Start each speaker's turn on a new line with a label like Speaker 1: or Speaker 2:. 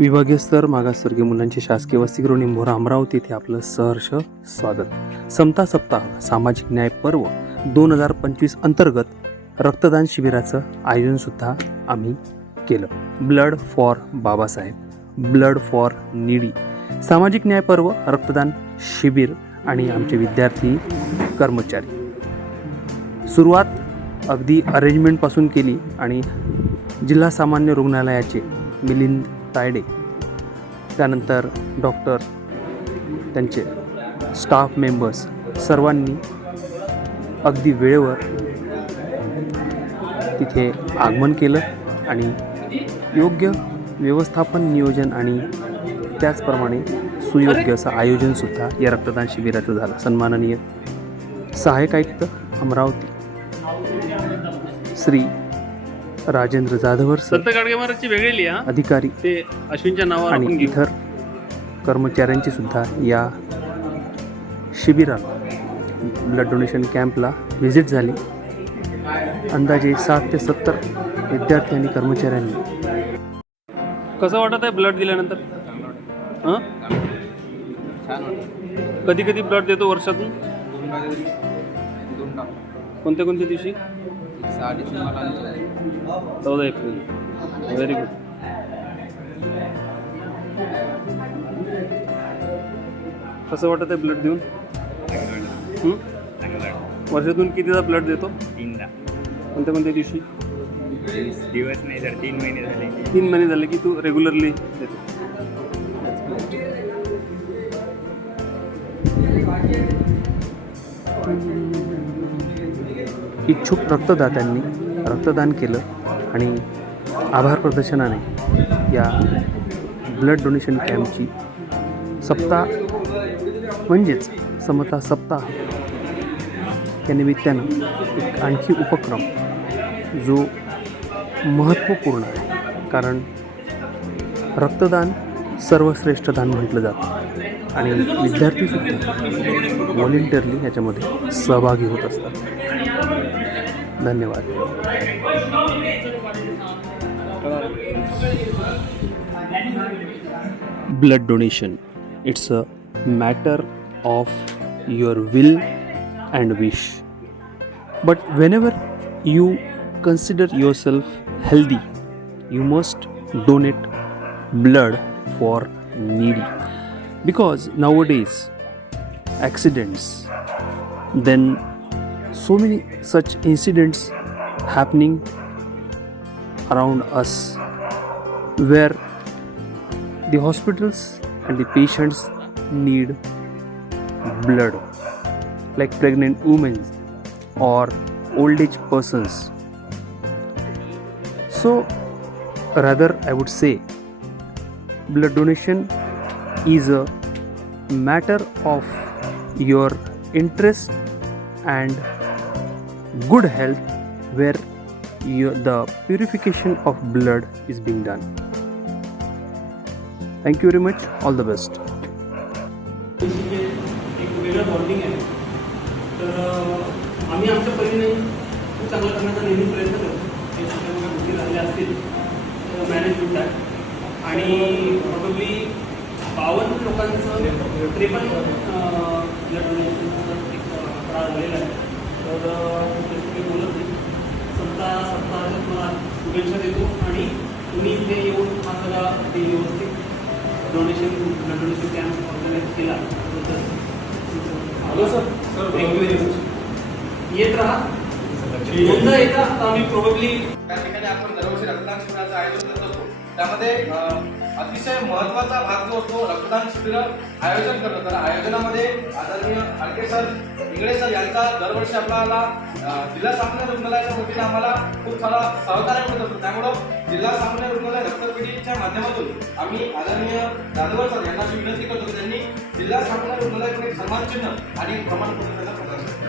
Speaker 1: विभागीय स्तर मागासवर्गीय मुलांचे शासकीय वसतिगृह निंभोरा अमरावती येथे आपलं सहर्ष स्वागत. समता सप्ताह सामाजिक न्याय पर्व दोन हजार पंचवीस अंतर्गत रक्तदान शिबिराचं आयोजनसुद्धा आम्ही केलं. Blood for Babasaheb blood for needy. सामाजिक न्याय पर्व रक्तदान शिबिर आणि आमचे विद्यार्थी कर्मचारी. सुरुवात अगदी अरेंजमेंटपासून केली आणि जिल्हा सामान्य रुग्णालयाचे मिलिंद तायडे. त्यानंतर डॉक्टर त्यांचे स्टाफ मेंबर्स सर्वांनी अगदी वेळेवर तिथे आगमन केलं आणि योग्य व्यवस्थापन नियोजन आणि त्याचप्रमाणे सुयोग्य असं आयोजनसुद्धा या रक्तदान शिबिराचं झालं. सन्माननीय सहाय्यक आयुक्त अमरावती श्री राजेंद्र जाधवर सर
Speaker 2: संत गाडगे महाराजची वेगळी लिहा
Speaker 1: अधिकारी
Speaker 2: ते अश्विनच्या नावावर आपण
Speaker 1: आणि
Speaker 2: घेऊ.
Speaker 1: इतर कर्मचाऱ्यांची सुद्धा या शिबिराला ब्लड डोनेशन कॅम्पला व्हिजिट झाली. अंदाजे साठ ते सत्तर विद्यार्थी आणि कर्मचाऱ्यांनी.
Speaker 2: कसं वाटत आहे ब्लड दिल्यानंतर? हां? कधी कधी ब्लड देतो वर्षातून? कोणत्या कोणत्या दिवशी? चौदा एप्रिल व्हेरी गुड कसं वाटत आहे ब्लड देऊन? वर्षातून कितीदा ब्लड देतो?
Speaker 3: तीनदा.
Speaker 2: कोणत्या कोणत्या दिवशी?
Speaker 3: वीस दिवस नाही तर तीन महिने झाले.
Speaker 2: तीन महिने झाले की तू रेग्युलरली देतो.
Speaker 1: इच्छुक रक्तदात्यांनी रक्तदान केलं आणि आभार प्रदर्शनाने या ब्लड डोनेशन कॅम्पची सप्ताह म्हणजेच समता सप्ताह या निमित्तानं एक आणखी उपक्रम जो महत्त्वपूर्ण आहे. कारण रक्तदान सर्वश्रेष्ठ दान म्हटलं जातं. आणि विद्यार्थीसुद्धा व्हॉलेंटिअरली याच्यामध्ये सहभागी होत असतात. धन्यवाद blood donation it's a matter of your will and wish but whenever you consider yourself healthy you must donate blood for needy because nowadays accidents then so many such incidents happening around us where the hospitals and the patients need blood like pregnant women or old age persons. So rather i would say blood donation is a matter of your interest and good health where your, the purification of blood is being done. Thank you very much. All the best.
Speaker 2: एक वेगळं bonding आहे तर अं, आम्ही आमच्या परीने खूप चांगलं करण्याचा नेहमी प्रयत्न करतो. हे सगळ्या मोठ्या गोष्टी राहिल्या असतील मॅनेज होतात आणि प्रॉब्ली बावन्न लोकांचं त्रेपन्न ब्लड डोनेशनचं एक आकडा झालेला आहे. तर मी बोलत नाही समजा सप्ताहाच्या तुम्हाला शुभेच्छा देतो आणि तुम्ही इथे येऊन हा सगळा ते व्यवस्थित डोनेशन डोनेशन कॅम्प ऑर्गनाईज केला. त्याबद्दल hello sir thank you very much येत राहा. दोनदा येता. आता आम्ही प्रोबेबली
Speaker 4: त्या ठिकाणी आपण दरवर्षी रक्तदान शिबिराचं आयोजन करत असतो त्यामध्ये अतिशय महत्त्वाचा भाग जो असतो रक्तदान शिबिर आयोजन करणं तर आयोजनामध्ये आदरणीय आडके सर इंगळे सर यांचा दरवर्षी आपल्याला जिल्हा सामान्य रुग्णालयाच्या वतीने आम्हाला खूप सारा सहकार्य मिळत असतो. त्यामुळं जिल्हा सामान्य रुग्णालय रक्तपेढीच्या माध्यमातून आम्ही आदरणीय जाधवर सर यांना अशी विनंती करतो त्यांनी जिल्हा सामान्य रुग्णालयाकडे एक सन्मान चिन्ह आणि प्रमाणपत्र त्याचा प्रदान
Speaker 2: ठेवलं